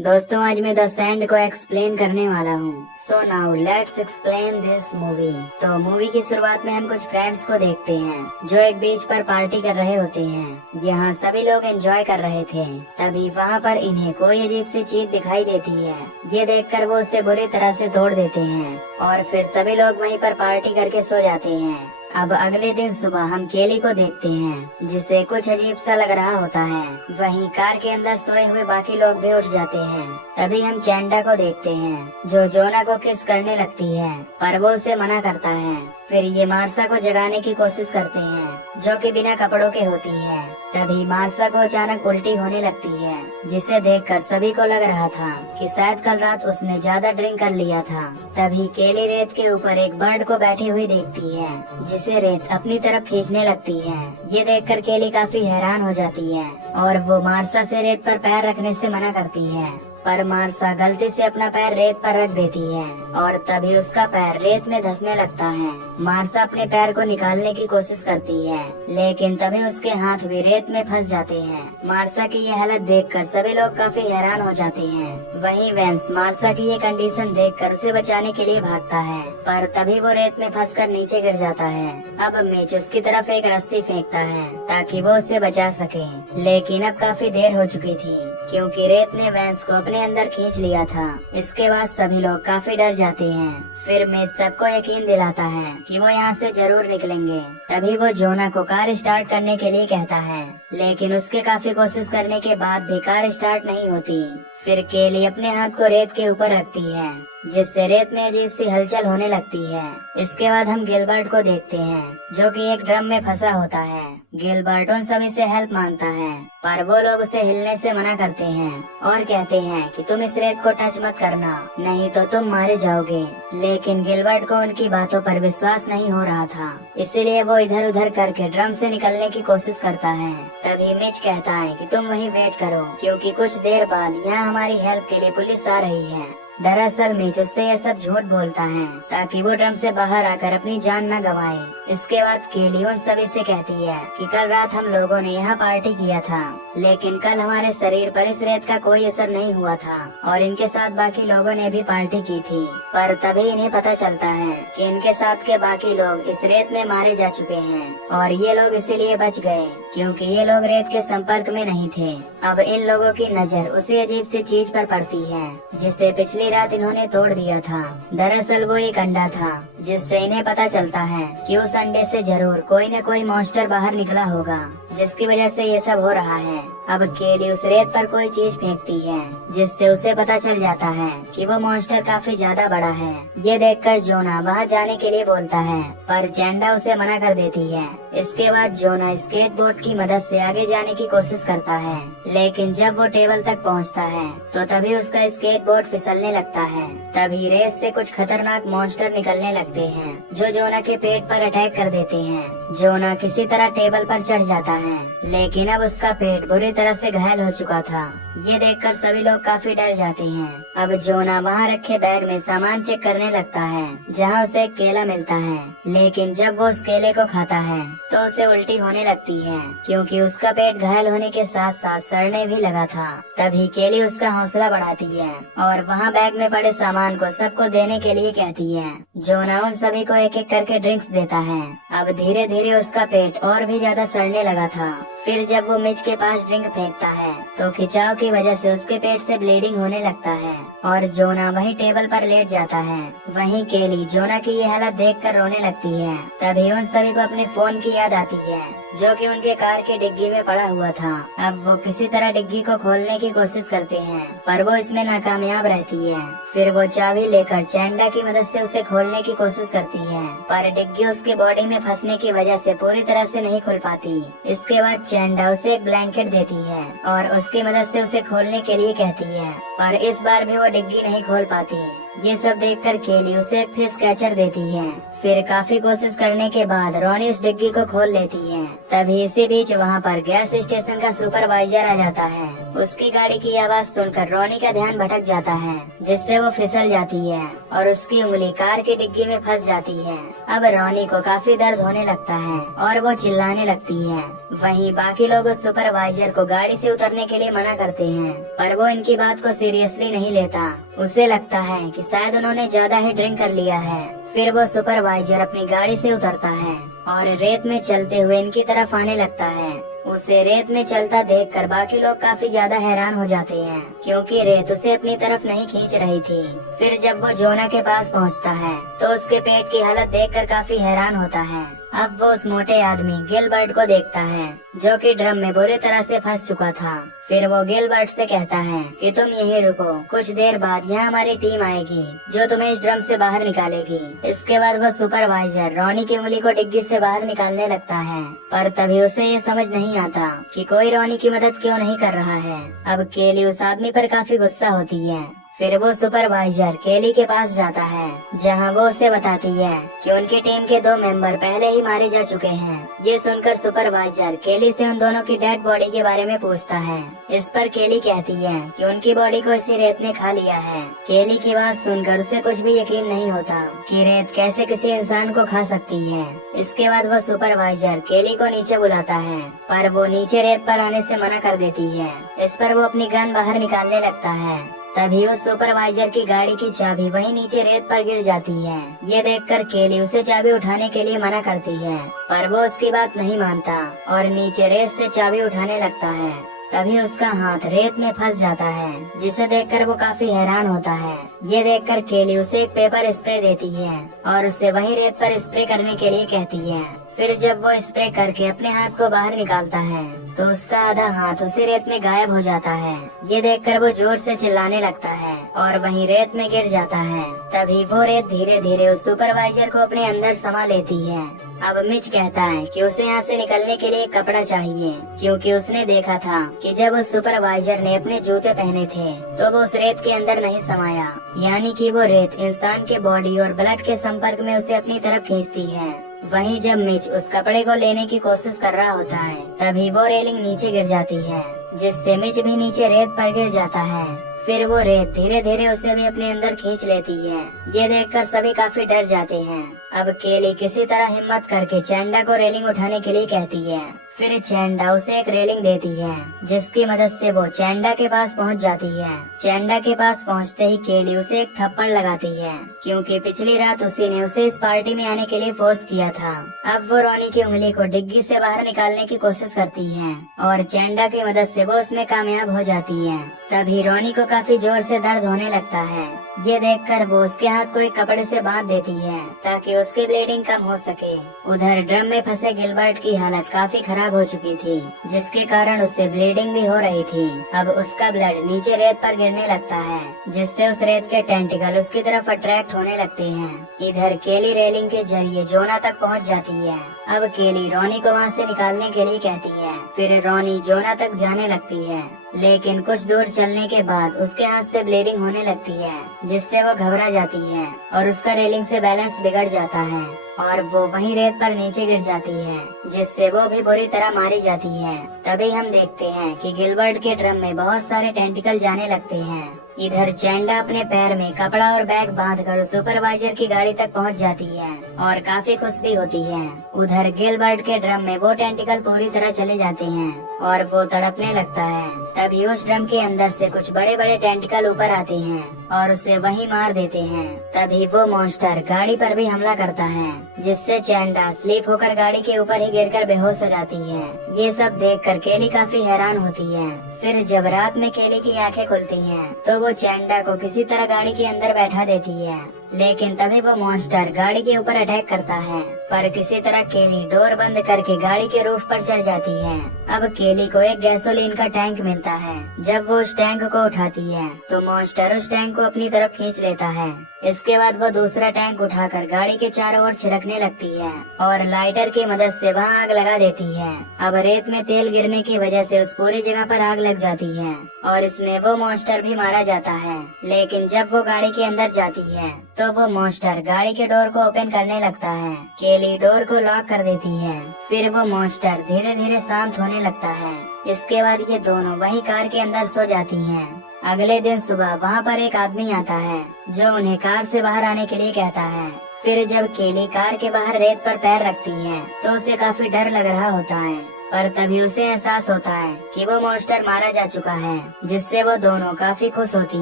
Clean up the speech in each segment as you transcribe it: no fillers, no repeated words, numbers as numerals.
दोस्तों आज मैं द सैंड को एक्सप्लेन करने वाला हूँ। So now let's explain this movie. तो मूवी की शुरुआत में हम कुछ फ्रेंड्स को देखते हैं जो एक बीच पर पार्टी कर रहे होते हैं। यहाँ सभी लोग एंजॉय कर रहे थे, तभी वहाँ पर इन्हें कोई अजीब सी चीज दिखाई देती है। ये देखकर वो उसे बुरी तरह से तोड़ देते हैं और फिर सभी लोग वहीं पर पार्टी करके सो जाते हैं। अब अगले दिन सुबह हम केली को देखते हैं जिसे कुछ अजीब सा लग रहा होता है। वहीं कार के अंदर सोए हुए बाकी लोग भी उठ जाते हैं। तभी हम चैंडा को देखते हैं जो जोना को किस करने लगती है, पर वो उसे मना करता है। फिर ये मार्सा को जगाने की कोशिश करते हैं जो कि बिना कपड़ों के होती है। तभी मार्सा को अचानक उल्टी होने लगती है, जिसे देखकर सभी को लग रहा था कि शायद कल रात उसने ज्यादा ड्रिंक कर लिया था। तभी केली रेत के ऊपर एक बर्ड को बैठी हुई देखती है जिसे रेत अपनी तरफ खींचने लगती है। ये देखकर केली काफी हैरान हो जाती है और वो मार्सा से रेत पर पैर रखने से मना करती है, पर मार्सा गलती से अपना पैर रेत पर रख देती है और तभी उसका पैर रेत में धंसने लगता है। मार्सा अपने पैर को निकालने की कोशिश करती है, लेकिन तभी उसके हाथ भी रेत में फंस जाते हैं। मार्सा की ये हालत देखकर सभी लोग काफी हैरान हो जाते हैं। वहीं वेंस मार्सा की ये कंडीशन देखकर उसे बचाने के लिए भागता है, पर तभी वो रेत में फंसकर नीचे गिर जाता है। अब मिच उसकी तरफ एक रस्सी फेंकता है ताकि वो उसे बचा सके, लेकिन अब काफी देर हो चुकी थी क्योंकि रेत ने वेंस को अपने अंदर खींच लिया था। इसके बाद सभी लोग काफी डर जाते हैं। फिर मिच सबको यकीन दिलाता है कि वो यहाँ से जरूर निकलेंगे। तभी वो जोना को कार स्टार्ट करने के लिए कहता है, लेकिन उसके काफी कोशिश करने के बाद भी कार स्टार्ट नहीं होती। फिर केली अपने हाथ को रेत के ऊपर रखती है जिससे रेत में अजीब सी हलचल होने लगती है। इसके बाद हम गिलबर्ट को देखते हैं जो कि एक ड्रम में फंसा होता है। गिलबर्ट उन सभी से हेल्प मांगता है, पर वो लोग उसे हिलने से मना करते हैं और कहते हैं कि तुम इस रेत को टच मत करना, नहीं तो तुम मारे जाओगे। लेकिन गिलबर्ट को उनकी बातों पर विश्वास नहीं हो रहा था, इसीलिए वो इधर उधर करके ड्रम से निकलने की कोशिश करता है। तभी मिच कहता है कि तुम वहीं वेट करो क्योंकि कुछ देर बाद यहाँ हमारी हेल्प के लिए पुलिस आ रही है। दरअसल मिच उससे यह सब झूठ बोलता है ताकि वो ड्रम से बाहर आकर अपनी जान न गंवाए। इसके बाद केली उन सभी से कहती है कि कल रात हम लोगों ने यहाँ पार्टी किया था, लेकिन कल हमारे शरीर पर इस रेत का कोई असर नहीं हुआ था और इनके साथ बाकी लोगों ने भी पार्टी की थी। पर तभी इन्हें पता चलता है कि इनके साथ के बाकी लोग इस रेत में मारे जा चुके हैं और ये लोग इसीलिए बच गए क्योंकि ये लोग रेत के संपर्क में नहीं थे। अब इन लोगों की नजर उसी अजीब सी चीज पर पड़ती है जिसे पिछली रात इन्होंने तोड़ दिया था। दरअसल वो एक अंडा था जिससे इन्हें पता चलता है कि उस अंडे से जरूर कोई न कोई मॉन्स्टर बाहर निकला होगा, जिसकी वजह से ये सब हो रहा है। अब केली उस रेत पर कोई चीज फेंकती है जिससे उसे पता चल जाता है कि वो मॉन्स्टर काफी ज्यादा बड़ा है। ये देखकर जोना वहाँ जाने के लिए बोलता है, पर चैंडा उसे मना कर देती है। इसके बाद जोना स्केट बोर्ड की मदद से आगे जाने की कोशिश करता है, लेकिन जब वो टेबल तक पहुँचता है तो तभी उसका स्केट बोर्ड फिसलने लगता है। तभी रेत से कुछ खतरनाक मॉन्स्टर निकलने लगते हैं जो जोना के पेट पर अटैक कर देते हैं। जोना किसी तरह टेबल पर चढ़ जाता है, लेकिन अब उसका पेट बुरी तरह से घायल हो चुका था। ये देखकर सभी लोग काफी डर जाते हैं। अब जोना वहाँ रखे बैग में सामान चेक करने लगता है जहाँ उसे एक केला मिलता है, लेकिन जब वो उस केले को खाता है तो उसे उल्टी होने लगती है क्योंकि उसका पेट घायल होने के साथ साथ सड़ने भी लगा था। तभी केली उसका हौसला बढ़ाती है और वहाँ बैग में पड़े सामान को सबको देने के लिए कहती है। जोना उन सभी को एक एक करके ड्रिंक्स देता है। अब धीरे धीरे उसका पेट और भी ज्यादा सड़ने लगा था। फिर जब वो मिच के पास ड्रिंक फेंकता है तो खिंचाव की वजह से उसके पेट से ब्लीडिंग होने लगता है और जोना वहीं टेबल पर लेट जाता है। वहीं केली जोना की ये हालत देखकर रोने लगती है। तभी उन सभी को अपने फोन की याद आती है जो कि उनके कार की डिग्गी में पड़ा हुआ था। अब वो किसी तरह डिग्गी को खोलने की कोशिश करते हैं, पर वो इसमें नाकामयाब रहती है। फिर वो चाबी लेकर चैंडा की मदद से उसे खोलने की कोशिश करती है, पर डिग्गी उसकी बॉडी में फंसने की वजह से पूरी तरह से नहीं खुल पाती। इसके बाद चैंडा उसे एक ब्लैंकेट देती है और उसकी मदद से उसे खोलने के लिए कहती है, पर इस बार भी वो डिग्गी नहीं खोल पाती। ये सब देखकर केली उसे एक फिश कैचर देती है। फिर काफी कोशिश करने के बाद रोनी उस डिग्गी को खोल लेती है। तभी इसी बीच वहाँ पर गैस स्टेशन का सुपरवाइजर आ जाता है। उसकी गाड़ी की आवाज सुनकर रोनी का ध्यान भटक जाता है, जिससे वो फिसल जाती है और उसकी उंगली कार की डिग्गी में फंस जाती है। अब रोनी को काफी दर्द होने लगता है और वो चिल्लाने लगती है। वहीं बाकी लोग उस सुपरवाइजर को गाड़ी से उतरने के लिए मना करते हैं, पर वो इनकी बात को सीरियसली नहीं लेता। उसे लगता है कि शायद उन्होंने ज्यादा ही ड्रिंक कर लिया है। फिर वो सुपरवाइजर अपनी गाड़ी से उतरता है और रेत में चलते हुए इनकी तरफ आने लगता है। उसे रेत में चलता देखकर बाकी लोग काफी ज्यादा हैरान हो जाते हैं, क्योंकि रेत उसे अपनी तरफ नहीं खींच रही थी। फिर जब वो जोना के पास पहुंचता है तो उसके पेट की हालत देखकर काफी हैरान होता है। अब वो उस मोटे आदमी गिलबर्ट को देखता है, जो कि ड्रम में बुरी तरह से फंस चुका था। फिर वो गिलबर्ट से कहता है कि तुम यहीं रुको, कुछ देर बाद यहाँ हमारी टीम आएगी जो तुम्हें इस ड्रम से बाहर निकालेगी। इसके बाद वो सुपरवाइजर रॉनी की उंगली को डिग्गी से बाहर निकालने लगता है, पर तभी उसे ये समझ नहीं आता कि कोई रॉनी की मदद क्यों नहीं कर रहा है। अब केली उस आदमी पर काफी गुस्सा होती है। फिर वो सुपरवाइजर केली के पास जाता है, जहां वो उसे बताती है कि उनकी टीम के 2 मेंबर पहले ही मारे जा चुके हैं। ये सुनकर सुपरवाइजर केली से उन दोनों की डेड बॉडी के बारे में पूछता है। इस पर केली कहती है कि उनकी बॉडी को इसी रेत ने खा लिया है। केली की बात सुनकर उसे कुछ भी यकीन नहीं होता कि रेत कैसे किसी इंसान को खा सकती है। इसके बाद वो सुपरवाइजर केली को नीचे बुलाता है, पर वो नीचे रेत पर आने से मना कर देती है। इस पर वो अपनी गन बाहर निकालने लगता है। तभी उस सुपरवाइजर की गाड़ी की चाबी वहीं नीचे रेत पर गिर जाती है। ये देखकर केली उसे चाबी उठाने के लिए मना करती है, पर वो उसकी बात नहीं मानता और नीचे रेत से चाबी उठाने लगता है। तभी उसका हाथ रेत में फंस जाता है, जिसे देखकर वो काफी हैरान होता है। ये देखकर केली उसे एक पेपर स्प्रे देती है और उसे वही रेत पर स्प्रे करने के लिए कहती है। फिर जब वो स्प्रे करके अपने हाथ को बाहर निकालता है तो उसका आधा हाथ उसी रेत में गायब हो जाता है। ये देखकर वो जोर से चिल्लाने लगता है और वहीं रेत में गिर जाता है। तभी वो रेत धीरे धीरे उस सुपरवाइजर को अपने अंदर समा लेती है। अब मिच कहता है कि उसे यहाँ से निकलने के लिए कपड़ा चाहिए, क्योंकि उसने देखा था कि जब उस सुपरवाइजर ने अपने जूते पहने थे तो वो उस रेत के अंदर नहीं समाया, यानी कि वो रेत इंसान के बॉडी और ब्लड के संपर्क में उसे अपनी तरफ खींचती है। वहीं जब मिच उस कपड़े को लेने की कोशिश कर रहा होता है, तभी वो रेलिंग नीचे गिर जाती है, जिससे मिच भी नीचे रेत पर गिर जाता है। फिर वो रेत धीरे धीरे उसे भी अपने अंदर खींच लेती है। ये देखकर सभी काफी डर जाते हैं। अब केली किसी तरह हिम्मत करके चैंडा को रेलिंग उठाने के लिए कहती है। फिर चैंडा उसे एक रेलिंग देती है, जिसकी मदद से वो चैंडा के पास पहुंच जाती है। चैंडा के पास पहुंचते ही केली उसे एक थप्पड़ लगाती है, क्योंकि पिछली रात उसी ने उसे इस पार्टी में आने के लिए फोर्स किया था। अब वो रॉनी की उंगली को डिग्गी से बाहर निकालने की कोशिश करती है और चैंडा की मदद से वो उसमें कामयाब हो जाती है। तभी रॉनी को काफी जोर से दर्द होने लगता है। ये देखकर वो उसके हाथ को एक कपड़े से बांध देती है ताकि उसकी ब्लीडिंग कम हो सके। उधर ड्रम में फंसे गिलबर्ट की हालत काफी खराब हो चुकी थी, जिसके कारण उससे ब्लीडिंग भी हो रही थी। अब उसका ब्लड नीचे रेत पर गिरने लगता है, जिससे उस रेत के टेंटिकल उसकी तरफ अट्रैक्ट होने लगते हैं। इधर केली रेलिंग के जरिए जोना तक पहुंच जाती है। अब केली रॉनी को वहां से निकालने के लिए कहती है। फिर रॉनी जोना तक जाने लगती है, लेकिन कुछ दूर चलने के बाद उसके हाथ से ब्लीडिंग होने लगती है, जिससे वो घबरा जाती है और उसका रेलिंग से बैलेंस बिगड़ जाता है और वो वहीं रेत पर नीचे गिर जाती है, जिससे वो भी बुरी तरह मारी जाती है। तभी हम देखते हैं कि गिलबर्ट के ड्रम में बहुत सारे टेंटिकल जाने लगते हैं। इधर चैंडा अपने पैर में कपड़ा और बैग बांधकर सुपरवाइजर की गाड़ी तक पहुंच जाती है और काफी खुश भी होती है। उधर गिलबर्ट के ड्रम में वो टेंटिकल पूरी तरह चले जाते हैं और वो तड़पने लगता है। तभी उस ड्रम के अंदर से कुछ बड़े बड़े टेंटिकल ऊपर आते हैं और उसे वहीं मार देते हैं। तभी वो मॉन्स्टर गाड़ी पर भी हमला करता है, जिससे चैंडा स्लीप होकर गाड़ी के ऊपर ही गिरकर बेहोश हो जाती है। ये सब देखकर केली काफी हैरान होती है। फिर जब रात में केली की आंखें खुलती हैं, तो वो चैंडा को किसी तरह गाड़ी के अंदर बैठा देती है, लेकिन तभी वो मॉन्स्टर गाड़ी के ऊपर अटैक करता है। पर किसी तरह केली डोर बंद करके गाड़ी के रूफ पर चढ़ जाती है। अब केली को एक गैसोलीन का टैंक मिलता है। जब वो उस टैंक को उठाती है तो मॉन्स्टर उस टैंक को अपनी तरफ खींच लेता है। इसके बाद वो दूसरा टैंक उठाकर गाड़ी के चारों ओर छिड़कने लगती है और लाइटर की मदद से वहाँ आग लगा देती है। अब रेत में तेल गिरने की वजह से उस पूरी जगह पर आग लग जाती है और इसमें वो मॉन्स्टर भी मारा जाता है। लेकिन जब वो गाड़ी के अंदर जाती है तो वो मॉन्स्टर गाड़ी के डोर को ओपन करने लगता है। केली डोर को लॉक कर देती है। फिर वो मॉन्स्टर धीरे धीरे शांत होने लगता है। इसके बाद ये दोनों वही कार के अंदर सो जाती हैं। अगले दिन सुबह वहाँ पर एक आदमी आता है जो उन्हें कार से बाहर आने के लिए कहता है। फिर जब केली कार के बाहर रेत पर पैर रखती है तो उसे काफी डर लग रहा होता है। पर तभी उसे एहसास होता है कि वो मॉन्स्टर मारा जा चुका है, जिससे वो दोनों काफी खुश होती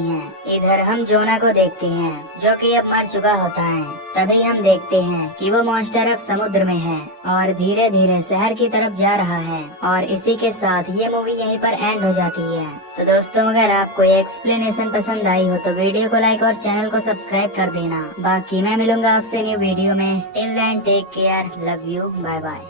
हैं। इधर हम जोना को देखते हैं जो कि अब मर चुका होता है। तभी हम देखते हैं कि वो मॉन्स्टर अब समुद्र में है और धीरे धीरे शहर की तरफ जा रहा है। और इसी के साथ ये मूवी यहीं पर एंड हो जाती है। तो दोस्तों, अगर आपको ये एक्सप्लेनेशन पसंद आई हो तो वीडियो को लाइक और चैनल को सब्सक्राइब कर देना। बाकी मैं मिलूंगा आपसे न्यू वीडियो में। Till then take care, love you, bye bye.